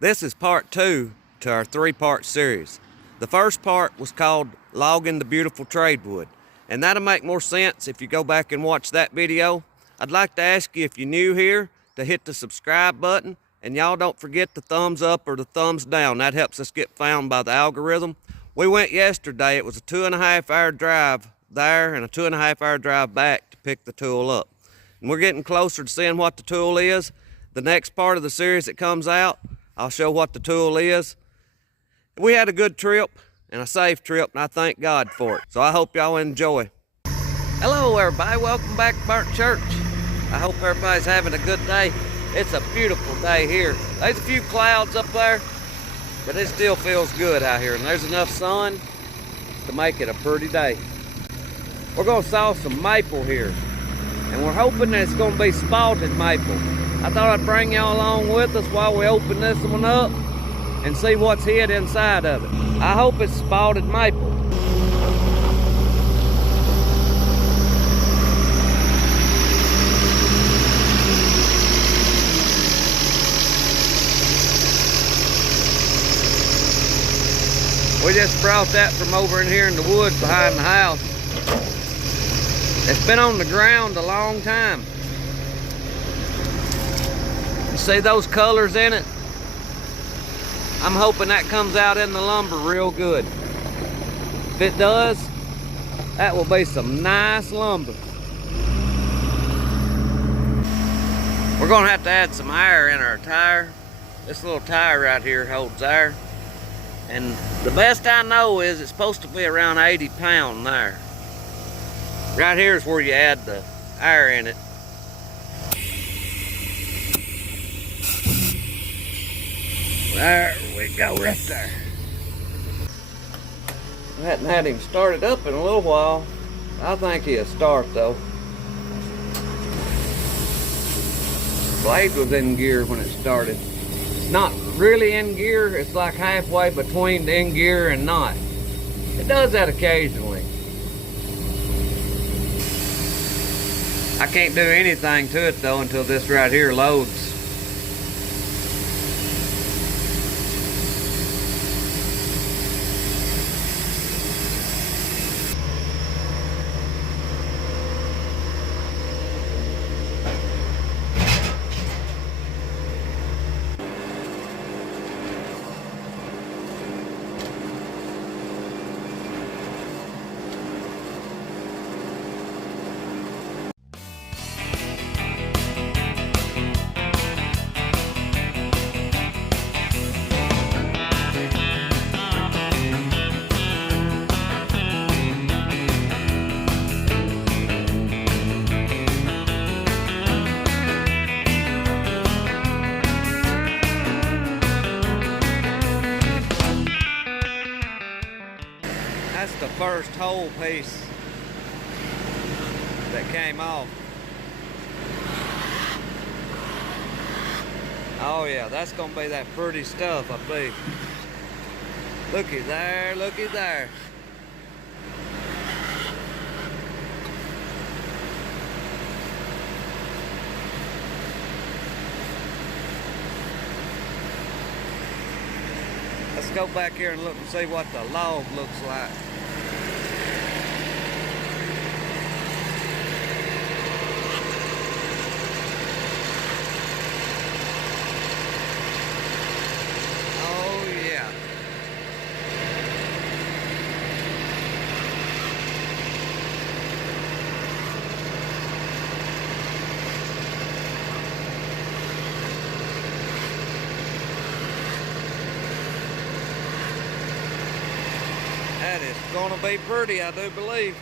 This is part 2 to our 3-part series. The first part was called Logging the Beautiful Trade Wood, and that'll make more sense if you go back and watch that video. I'd like to ask you, if you're new here, to hit the subscribe button, and y'all don't forget the thumbs up or the thumbs down. That helps us get found by the algorithm. We went yesterday. It was a 2.5-hour drive there and a 2.5-hour drive back to pick the tool up. And we're getting closer to seeing what the tool is. The next part of the series that comes out, I'll show what the tool is. We had a good trip and a safe trip, and I thank God for it. So I hope y'all enjoy. Hello everybody, welcome back to Burnt Church. I hope everybody's having a good day. It's a beautiful day here. There's a few clouds up there, but it still feels good out here, and there's enough sun to make it a pretty day. We're gonna saw some maple here, and we're hoping that it's gonna be spalted maple. I thought I'd bring y'all along with us while we open this one up and see what's hid inside of it. I hope it's spalted maple. We just brought that from over in here in the woods behind the house. It's been on the ground a long time. You see those colors in it? I'm hoping that comes out in the lumber real good. If it does, that will be some nice lumber. We're gonna have to add some air in our tire. This little tire right here holds air. And the best I know is it's supposed to be around 80 pounds there. Right here is where you add the air in it. There we go, right there. I hadn't had him started up in a little while. I think he'll start though. Blade was in gear when it started. Not really in gear, it's like halfway between in gear and not. It does that occasionally. I can't do anything to it though until this right here loads. That's the first whole piece that came off. Oh yeah, that's gonna be that pretty stuff, I believe. Looky there, looky there. Let's go back here and look and see what the log looks like. Oh yeah. That is gonna be pretty, I do believe.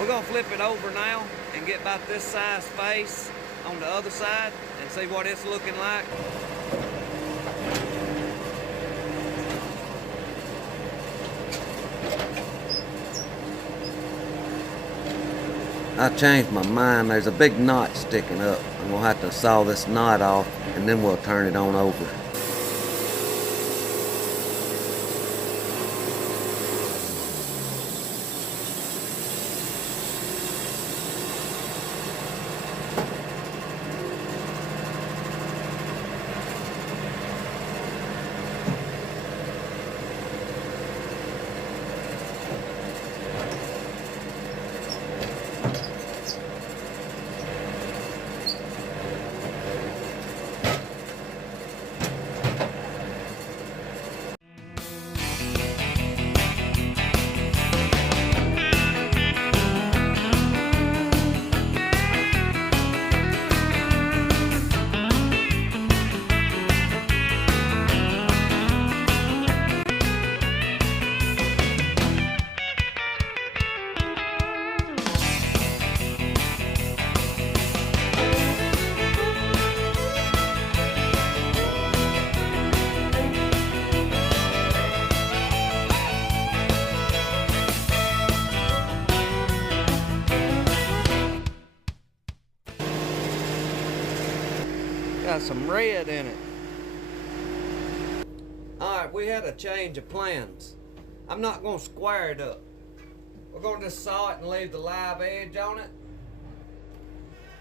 We're gonna flip it over now and get about this size face on the other side and see what it's looking like. I changed my mind. There's a big knot sticking up. I'm gonna have to saw this knot off and then we'll turn it on over. got some red in it. Alright, we had a change of plans. I'm not going to square it up. We're going to just saw it and leave the live edge on it.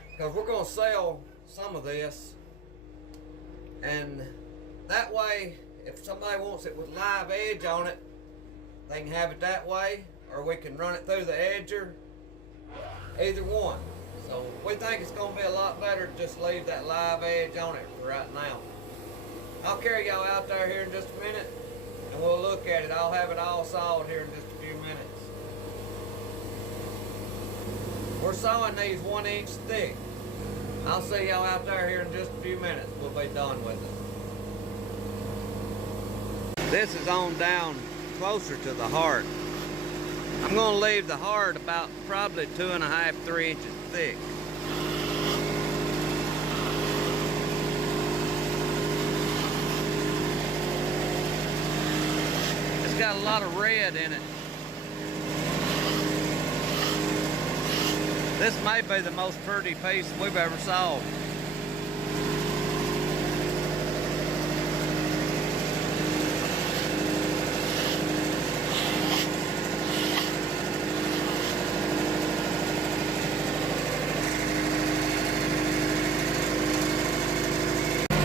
Because we're going to sell some of this. And that way, if somebody wants it with live edge on it, they can have it that way. Or we can run it through the edger. Either one. So we think it's going to be a lot better to just leave that live edge on it for right now. I'll carry y'all out there here in just a minute and we'll look at it. I'll have it all sawed here in just a few minutes. We're sawing these 1 inch thick. I'll see y'all out there here in just a few minutes. We'll be done with it. This is on down closer to the heart. I'm going to leave the heart about probably 2.5, 3 inches thick. It's got a lot of red in it. This may be the most pretty piece we've ever sawed.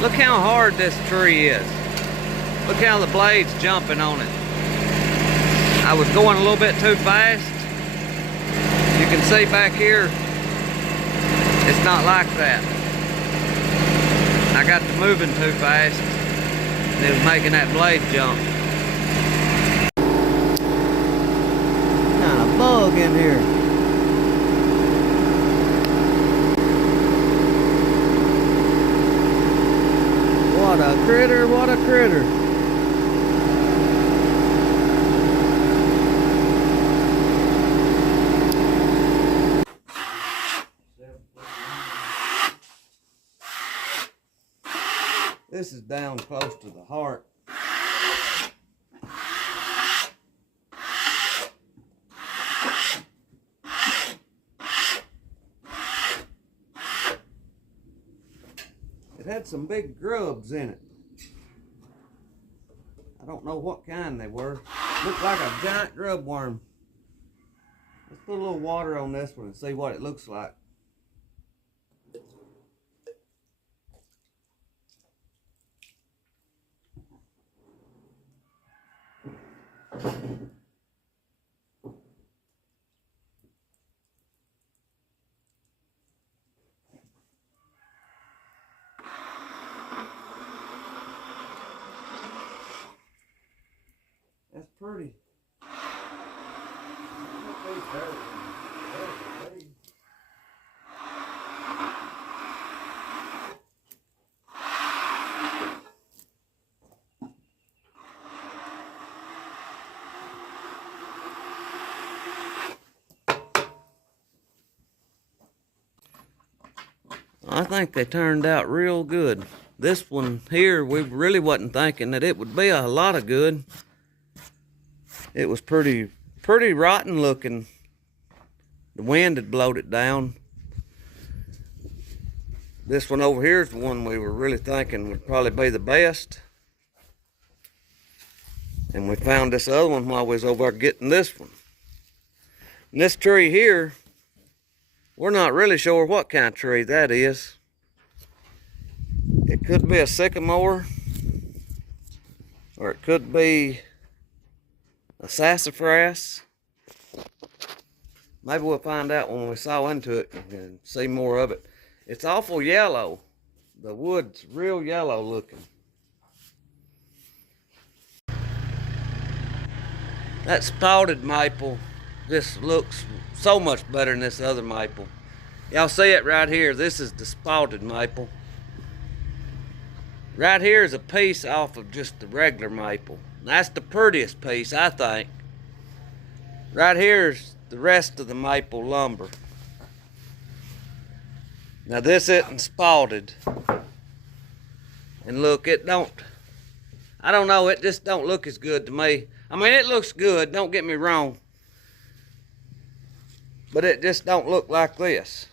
Look how hard this tree is. Look how the blade's jumping on it. I was going a little bit too fast. You can see back here, it's not like that. I got to moving too fast, and it was making that blade jump. Kind of bug in here. What a critter, what a critter. This is down close to the heart. It had some big grubs in it. I don't know what kind they were. Looked like a giant grub worm. Let's put a little water on this one and see what it looks like. That's pretty. I think they turned out real good. This one here, we really wasn't thinking that it would be a lot of good. It was pretty rotten looking. The wind had blowed it down. This one over here is the one we were really thinking would probably be the best. And we found this other one while we was over there getting this one. And this tree here, we're not really sure what kind of tree that is. It could be a sycamore, or it could be a sassafras. Maybe we'll find out when we saw into it and see more of it. It's awful yellow. The wood's real yellow looking. That spalted maple just looks so much better than this other maple. Y'all see it right here. This is the spalted maple. Right here is a piece off of just the regular maple. That's the prettiest piece, I think. Right here is the rest of the maple lumber. Now this isn't spalted. And look, I don't know, it just don't look as good to me. I mean, it looks good, don't get me wrong. But it just don't look like this.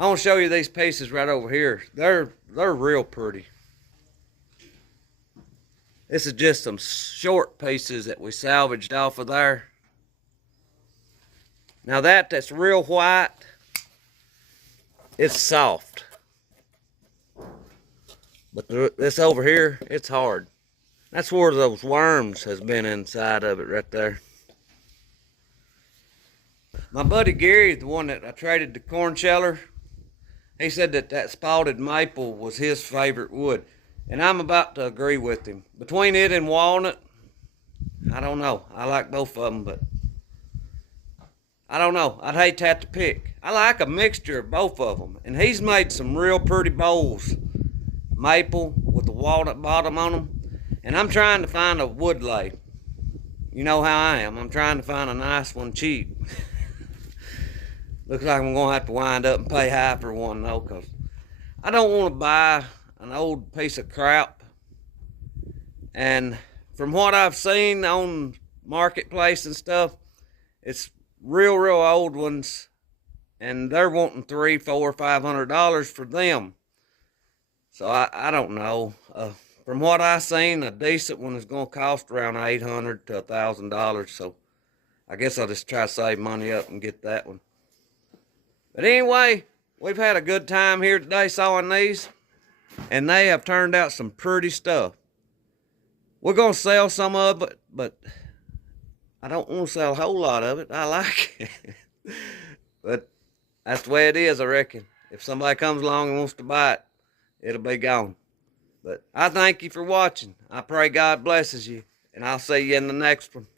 I want to show you these pieces right over here. They're real pretty. This is just some short pieces that we salvaged off of there. Now that's real white. It's soft. But this over here, it's hard. That's where those worms has been inside of it right there. My buddy Gary, the one that I traded the corn sheller, he said that spalted maple was his favorite wood. And I'm about to agree with him. Between it and walnut, I don't know. I like both of them, but I don't know. I'd hate to have to pick. I like a mixture of both of them. And he's made some real pretty bowls. Maple with the walnut bottom on them. And I'm trying to find a wood lay. You know how I am. I'm trying to find a nice one cheap. Looks like I'm going to have to wind up and pay high for one though, because I don't want to buy an old piece of crap. And from what I've seen on Marketplace and stuff, it's real old ones, and they're wanting $300, $400, $500 for them. So I don't know. From what I've seen, a decent one is going to cost around $800 to $1,000. So I guess I'll just try to save money up and get that one. But anyway, we've had a good time here today sawing these, and they have turned out some pretty stuff. We're going to sell some of it, but I don't want to sell a whole lot of it. I like it. But that's the way it is, I reckon. If somebody comes along and wants to buy it, it'll be gone. But I thank you for watching. I pray God blesses you, and I'll see you in the next one.